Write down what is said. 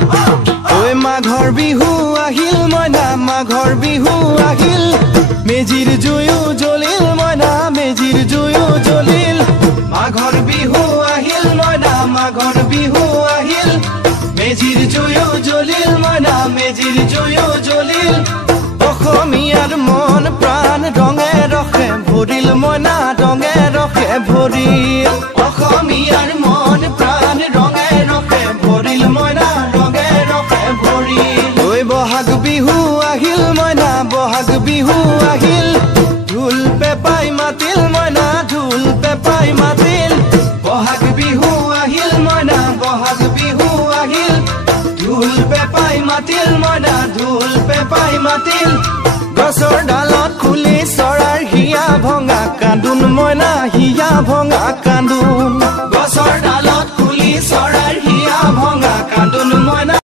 ঐ মাঘৰ বিহু আহিল মইনা মাঘৰ বিহু আহিল মেজিৰ জুয়ো জ্বলিল মইনা মেজিৰ জুয়ো জ্বলিল মাঘৰ বিহু আহিল মইনা মাঘৰ বিহু আহিল মেজিৰ জুয়ো জ্বলিল মইনা মেজিৰ জুয়ো জ্বলিল অসমীয়াৰ মন প্ৰাণ ৰঙে ৰখে ভৰিল মইনা ৰঙে ৰখে ভৰিল অসমীয়াৰ মন প্ৰাণ ৰঙে ৰখে ভৰিল মইনা ৰঙে ৰখে ভৰিল ঐ বহাগ বিহু আহিল মইনা বহাগ বিহু আহিল ঢোল পেপাই মাতিল মইনা ঢোল পেপাই মাতিল বহাগ বিহু আহিল মইনা বহাগ বিহু আহিল ঢোল পেপাই মাতিল মইনা ঢোল পেপাই মাতিল গছৰ ডালত খুলি চৰাৰ হিয়া ভঙা কান্দোন মইনা হিয়া ভঙা